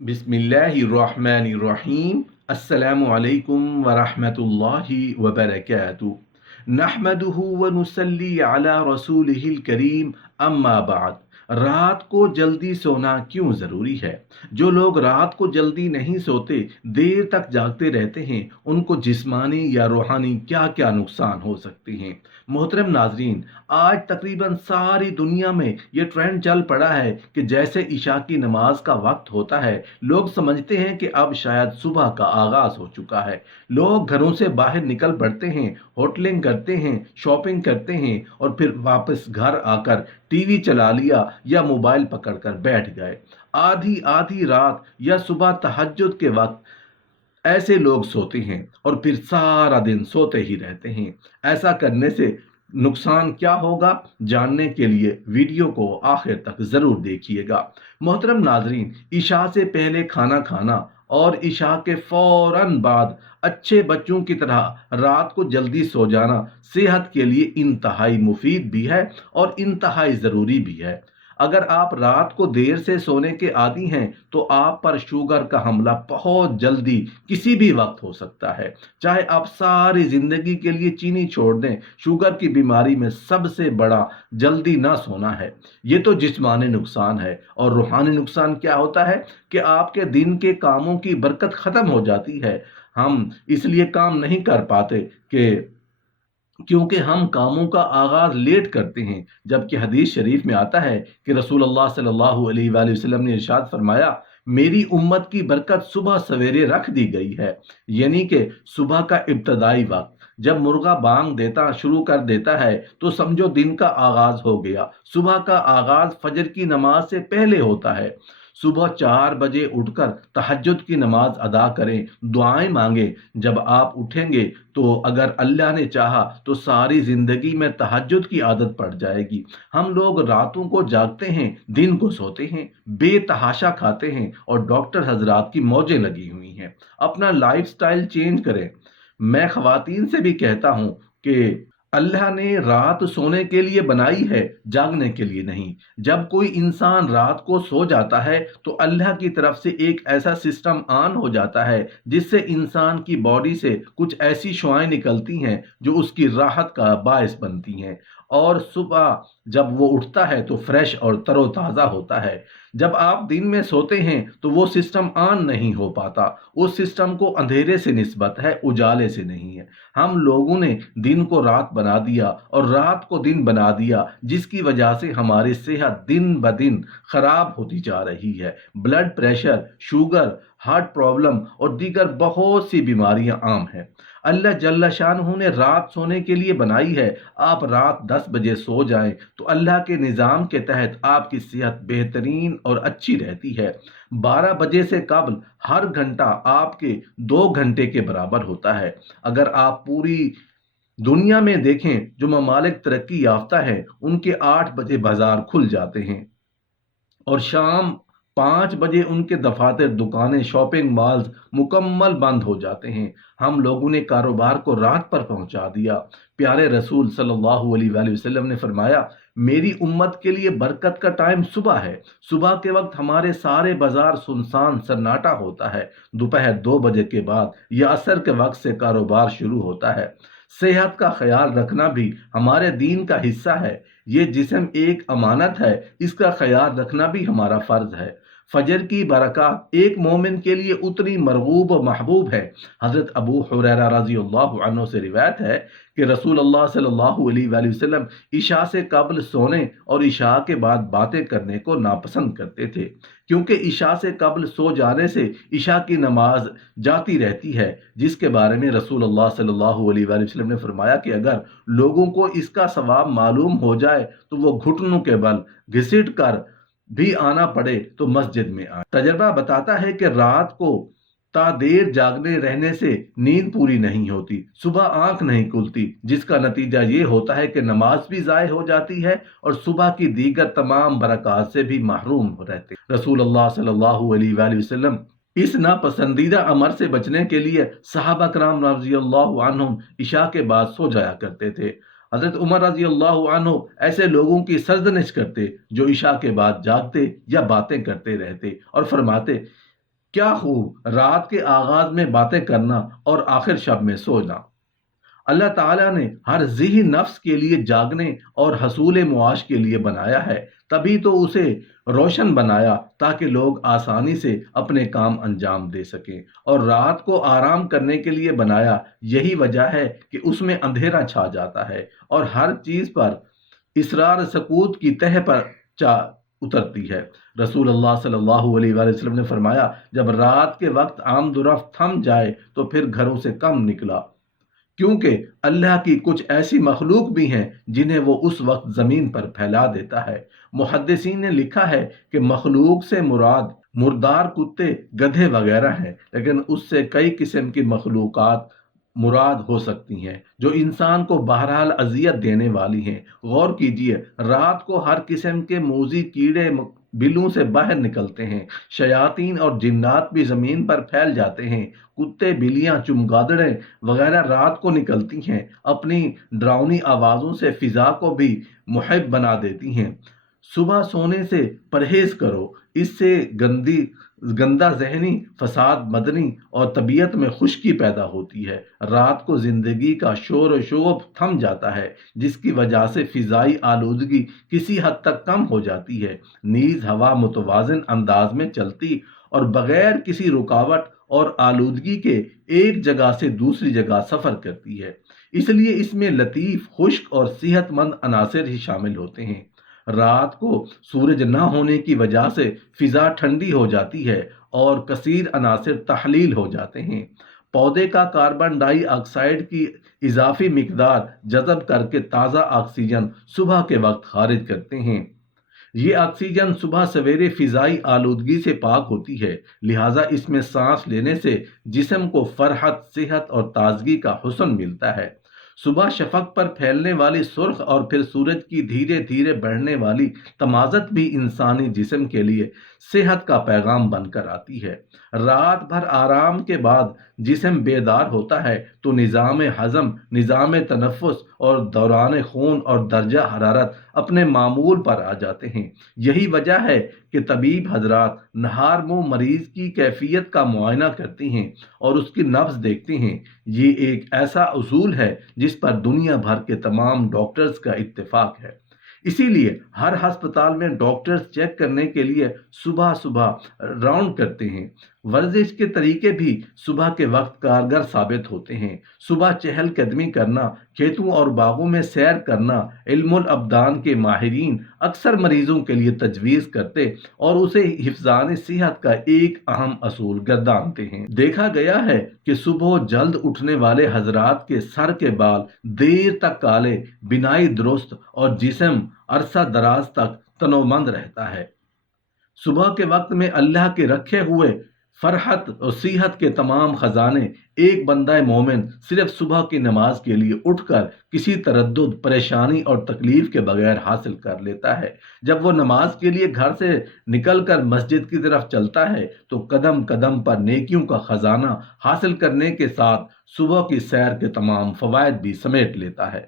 बिस्मिल्लाहिर्रहमानिर्रहीम। अस्सलामु अलैकुम वरहमतुल्लाहि वबरकातुहू। नहमदुहु व नुसल्ली अला रसूलिहिल करीम, अम्मा बाद। रात को जल्दी सोना क्यों ज़रूरी है? जो लोग रात को जल्दी नहीं सोते, देर तक जागते रहते हैं, उनको जिस्मानी या रूहानी क्या क्या नुकसान हो सकते हैं? मोहतरम नाजरीन, आज तकरीबन सारी दुनिया में ये ट्रेंड चल पड़ा है कि जैसे इशा की नमाज का वक्त होता है, लोग समझते हैं कि अब शायद सुबह का आगाज हो चुका है। लोग घरों से बाहर निकल पड़ते हैं, होटलिंग करते हैं, शॉपिंग करते हैं और फिर वापस घर आकर टीवी चला लिया या मोबाइल पकड़कर बैठ गए। आधी आधी रात या सुबह तहज्जुद के वक्त ऐसे लोग सोते हैं और फिर सारा दिन सोते ही रहते हैं। ऐसा करने से नुकसान क्या होगा, जानने के लिए वीडियो को आखिर तक ज़रूर देखिएगा। मोहतरम नाजरीन, इशा से पहले खाना खाना और इशा के फौरन बाद अच्छे बच्चों की तरह रात को जल्दी सो जाना सेहत के लिए इंतहाई मुफीद भी है और इंतहाई ज़रूरी भी है। अगर आप रात को देर से सोने के आदी हैं तो आप पर शुगर का हमला बहुत जल्दी किसी भी वक्त हो सकता है। चाहे आप सारी जिंदगी के लिए चीनी छोड़ दें, शुगर की बीमारी में सबसे बड़ा जल्दी ना सोना है। ये तो जिस्मानी नुकसान है। और रूहानी नुकसान क्या होता है कि आपके दिन के कामों की बरकत खत्म हो जाती है। हम इसलिए काम नहीं कर पाते कि क्योंकि हम कामों का आगाज लेट करते हैं। जबकि हदीस शरीफ में आता है कि रसूलुल्लाह सल्लल्लाहु अलैहि वसल्लम ने इरशाद फरमाया, मेरी उम्मत की बरकत सुबह सवेरे रख दी गई है। यानी कि सुबह का इब्तदाई वक्त जब मुर्गा बांग देता शुरू कर देता है तो समझो दिन का आगाज हो गया। सुबह का आगाज फजर की नमाज से पहले होता है। सुबह 4 बजे उठकर तहज्जुद की नमाज अदा करें, दुआएं मांगे। जब आप उठेंगे तो अगर अल्लाह ने चाहा तो सारी जिंदगी में तहज्जुद की आदत पड़ जाएगी। हम लोग रातों को जागते हैं, दिन को सोते हैं, बेतहाशा खाते हैं और डॉक्टर हजरात की मौजें लगी हुई हैं। अपना लाइफस्टाइल चेंज करें। मैं खवातीन से भी कहता हूं कि अल्लाह ने रात सोने के लिए बनाई है, जागने के लिए नहीं। जब कोई इंसान रात को सो जाता है तो अल्लाह की तरफ से एक ऐसा सिस्टम ऑन हो जाता है जिससे इंसान की बॉडी से कुछ ऐसी शुआएं निकलती हैं जो उसकी राहत का बायस बनती हैं। और सुबह जब वो उठता है तो फ्रेश और तरोताज़ा होता है। जब आप दिन में सोते हैं तो वो सिस्टम ऑन नहीं हो पाता। उस सिस्टम को अंधेरे से निस्बत है, उजाले से नहीं है। हम लोगों ने दिन को रात बना दिया और रात को दिन बना दिया, जिसकी वजह से हमारी सेहत दिन ब दिन खराब होती जा रही है। Blood pressure, sugar, heart problem और दीगर बहुत सी बीमारियां आम हैं। अल्लाह जल्ला शानहू ने रात सोने के लिए बनाई है। आप रात 10 बजे सो जाएं तो अल्लाह के निज़ाम के तहत आपकी सेहत बेहतरीन और अच्छी रहती है। 12 बजे से कबल हर घंटा आपके 2 घंटे के बराबर होता है। अगर आप पूरी दुनिया में देखें, जो ममालिक तरक्की याफ्ता है उनके 8 बजे बाजार खुल जाते हैं और शाम 5 बजे उनके दफातर, दुकानें, शॉपिंग मॉल्स मुकम्मल बंद हो जाते हैं। हम लोगों ने कारोबार को रात पर पहुंचा दिया। प्यारे रसूल सल्लल्लाहु अलैहि वसल्लम ने फरमाया, मेरी उम्मत के लिए बरकत का टाइम सुबह है। सुबह के वक्त हमारे सारे बाजार सुनसान सन्नाटा होता है। दोपहर 2 बजे के बाद या असर के वक्त से कारोबार शुरू होता है। सेहत का ख्याल रखना भी हमारे दीन का हिस्सा है। ये जिस्म एक अमानत है, इसका ख्याल रखना भी हमारा फर्ज है। फजर की बरकत एक मोमिन के लिए उतनी मरगूब व महबूब है। हजरत अबू हुरैरा रज़ी अल्लाहु अन्हु से रिवायत है कि रसूल अल्लाह सल्लल्लाहु अलैहि वसल्लम इशा से कबल सोने और इशा के बाद बातें करने को नापसंद करते थे, क्योंकि इशा से कबल सो जाने से इशा की नमाज जाती रहती है, जिसके बारे में रसूल अल्लाह सल्लल्लाहु अलैहि वसल्लम ने फरमाया कि अगर लोगों को इसका सवाब मालूम हो जाए तो वो घुटनों के बल घिसिट कर भी आना पड़े तो मस्जिद में आए। तजर्बा बताता है कि रात को ता देर जागने रहने से नींद पूरी नहीं होती, सुबह आंख नहीं खुलती, जिसका नतीजा ये होता है कि नमाज भी ज़ाय हो जाती है और सुबह की दीगर तमाम बरक़ात से भी महरूम रहते। रसूल अल्लाह सल्लल्लाहु अलैहि वसल्लम इस नापसंदीदा अमर से बचने के लिए सहाबा कराम रज़ी अल्लाहु अन्हुम इशा के बाद सो जाया करते थे। हजरत उमर रज़ी अल्लाहु अन्हु ऐसे लोगों की सरजनिश करते जो इशा के बाद जागते या बातें करते रहते और फरमाते, کیا خوب رات کے آغاز میں باتیں کرنا اور آخر شب میں سونا۔ اللہ تعالیٰ نے ہر ذہین نفس کے لیے جاگنے اور حصول معاش کے لیے بنایا ہے، تبھی تو اسے روشن بنایا تاکہ لوگ آسانی سے اپنے کام انجام دے سکیں، اور رات کو آرام کرنے کے لیے بنایا۔ یہی وجہ ہے کہ اس میں اندھیرا چھا جاتا ہے اور ہر چیز پر اسرار سکوت کی تہ پر چا اترتی ہے۔ رسول اللہ صلی اللہ علیہ وآلہ وسلم نے فرمایا، جب رات کے وقت آمد و رفت تھم جائے تو پھر گھروں سے کم نکلا، کیونکہ اللہ کی کچھ ایسی مخلوق بھی ہیں جنہیں وہ اس وقت زمین پر پھیلا دیتا ہے۔ محدثین نے لکھا ہے کہ مخلوق سے مراد مردار کتے، گدھے وغیرہ ہیں، لیکن اس سے کئی قسم کی مخلوقات مراد ہو سکتی ہیں جو انسان کو بہرحال اذیت دینے والی ہیں۔ غور کیجئے، رات کو ہر قسم کے موذی کیڑے بلوں سے باہر نکلتے ہیں، شیاطین اور جنات بھی زمین پر پھیل جاتے ہیں، کتے، بلیاں، چمگادڑیں وغیرہ رات کو نکلتی ہیں، اپنی ڈراؤنی آوازوں سے فضا کو بھی محب بنا دیتی ہیں۔ صبح سونے سے پرہیز کرو، اس سے گندا ذہنی فساد مدنی اور طبیعت میں خشکی پیدا ہوتی ہے۔ رات کو زندگی کا شور و شوب تھم جاتا ہے، جس کی وجہ سے فضائی آلودگی کسی حد تک کم ہو جاتی ہے، نیز ہوا متوازن انداز میں چلتی اور بغیر کسی رکاوٹ اور آلودگی کے ایک جگہ سے دوسری جگہ سفر کرتی ہے۔ اس لیے اس میں لطیف، خشک اور صحت مند عناصر ہی شامل ہوتے ہیں۔ رات کو سورج نہ ہونے کی وجہ سے فضا ٹھنڈی ہو جاتی ہے اور کثیر عناصر تحلیل ہو جاتے ہیں۔ پودے کا کاربن ڈائی آکسائیڈ کی اضافی مقدار جذب کر کے تازہ آکسیجن صبح کے وقت خارج کرتے ہیں۔ یہ آکسیجن صبح سویرے فضائی آلودگی سے پاک ہوتی ہے، لہٰذا اس میں سانس لینے سے جسم کو فرحت، صحت اور تازگی کا حسن ملتا ہے۔ صبح شفق پر پھیلنے والی سرخ اور پھر سورج کی دھیرے دھیرے بڑھنے والی تمازت بھی انسانی جسم کے لیے صحت کا پیغام بن کر آتی ہے۔ رات بھر آرام کے بعد جسم بیدار ہوتا ہے تو نظام ہضم، نظام تنفس اور دوران خون اور درجہ حرارت اپنے معمول پر آ جاتے ہیں۔ یہی وجہ ہے کہ طبیب حضرات نہار منہ مریض کی کیفیت کا معائنہ کرتے ہیں اور اس کی نبض دیکھتے ہیں۔ یہ ایک ایسا اصول ہے جس پر دنیا بھر کے تمام ڈاکٹرز کا اتفاق ہے۔ اسی لیے ہر ہسپتال میں ڈاکٹرز چیک کرنے کے لیے صبح صبح راؤنڈ کرتے ہیں۔ ورزش کے طریقے بھی صبح کے وقت کارگر ثابت ہوتے ہیں۔ صبح چہل قدمی کرنا، کھیتوں اور باغوں میں سیر کرنا علم الابدان کے ماہرین اکثر مریضوں کے لیے تجویز کرتے اور اسے حفظان صحت کا ایک اہم اصول گردانتے ہیں۔ دیکھا گیا ہے کہ صبح جلد اٹھنے والے حضرات کے سر کے بال دیر تک کالے، بینائی درست اور جسم عرصہ دراز تک تنومند رہتا ہے۔ صبح کے وقت میں اللہ کے رکھے ہوئے فرحت اور صحت کے تمام خزانے ایک بندہ مومن صرف صبح کی نماز کے لیے اٹھ کر کسی تردد، پریشانی اور تکلیف کے بغیر حاصل کر لیتا ہے۔ جب وہ نماز کے لیے گھر سے نکل کر مسجد کی طرف چلتا ہے تو قدم قدم پر نیکیوں کا خزانہ حاصل کرنے کے ساتھ صبح کی سیر کے تمام فوائد بھی سمیٹ لیتا ہے۔